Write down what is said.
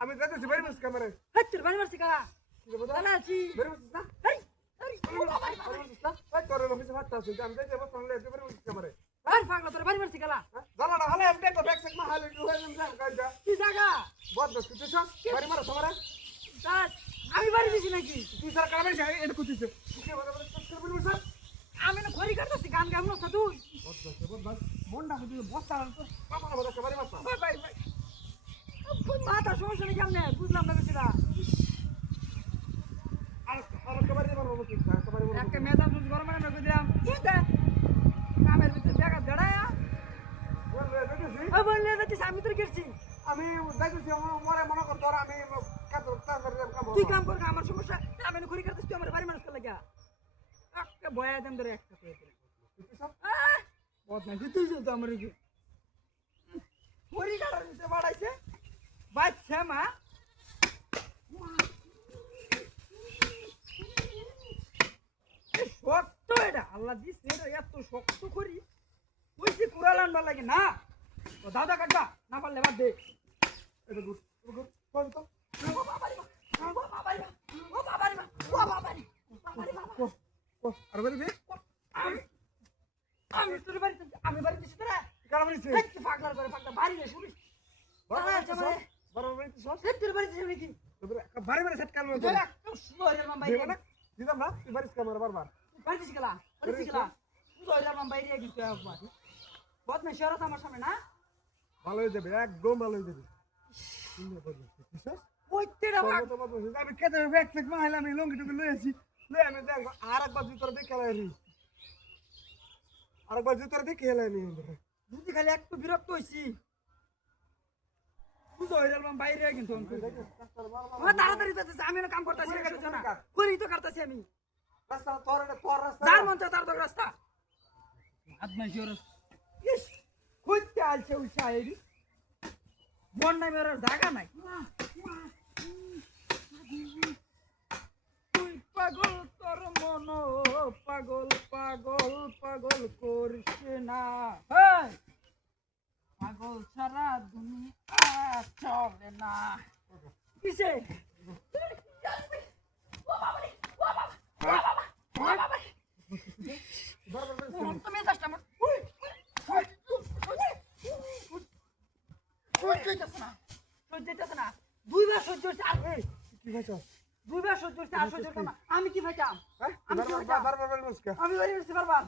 আমি যাইতেছি বাড়ি মাস ক্যামেরায় তোর বাড়ি মারছি কারা জানা আছি বাড়ি মাস না তোর অফিসে ভাত আছে আমি যাইতে বসে বাড়ি মাস ক্যামেরায় আর পাগলা তোর বাড়ি মারছি কারা জানাটা হলে আমি দেখো ব্যাগ সেক মা হালে কি জায়গা বদ তুই বাড়ি মারা তোমার আমি বাড়ি দিছি নাকি তুই স্যার কামে যাই এটা কুতিছে বাড়ি মাস আমি না খড়ি কাটতেছি গান গামলো না তুই বদ মনটা বুঝি বস্তা বাবা বাবা বাড়ি মাস ভাই মাথা সমস্যা নেই কেমনে বুঝলাম না কিছুটা আর বাড়ি মারবো কি বাড়ি একটা মেজাজ বুঝ গরম না কই দিলাম কামের ভিতরে জায়গা দাঁড়ায়া বললে যাচ্ছিস আমি তোর গেছি আমি যাইতেছি মনে মনে কর তোর আমি তুই কাম কর আমার সমস্যা আমি খড়ি কাটতেছি তুই আমার বাড়ি মানুষ করে লাগা একটা বয়া দেন ধরে একটা করে বদ না তুই তো আমার কি খড়ি কাটার ভিতরে বাড়াইছে বাচ্চা মা শক্ত এটা আল্লাহ দিস এত শক্ত করি বুঝছি কুড়াল আনবার লাগে না ও দাদা কাটবা না পারলে বাদ দে এটা গুড গুড কোন তো আর বাড়ি বে আমি তোর বাড়িতে আমি বাড়িতে তোরা কারা বাড়িছে পাগলার করে পাগলা বাড়ি রে শুনিস বড় বাড়িতে সস তোর বাড়িতে নাকি বাড়ি বাড়ি সেট কারণ তোর একটা সুরের মাম বাইরে না দিদাম না তুই বাড়িস ক্যামেরা বারবার বাড়িতে গেলা সুরের মাম বাইরে কিন্তু একবার বহুত না শরত আমার সামনে না ভালো হয়ে যাবে একদম ভালো হয়ে যাবে সুন্দর করবে বিশ্বাস ওইতেটা আমি কেটে ব্যাগ চেক মাইলা আমি লঙ্গি টুকু লই আসি লই আমি দেখ আরেকবার জুতোর দেখে এলাই আরেকবার জুতোর দেখে এলাই নি বুঝি খালি একটু বিরক্ত হইছি বুঝো হইরাল মাম বাইরে কিন্তু আমার তাড়াতাড়ি যাচ্ছে আমি না কাম করতেছি না করি তো করতেছি আমি রাস্তা তোর রাস্তা যার মন চায় তার তো রাস্তা আদমাই শরত ইস কইতে আলছে ওই শায়েরি মন নাই মেরে জায়গা নাই তুই পাগল তোর মন পাগল পাগল পাগল করিস না পাগল সারা দুনিয়া চলে না কিসে দুইবার সহ্য হচ্ছে আমি কি ভাইতাম বারবার আমি বাড়ি বারবার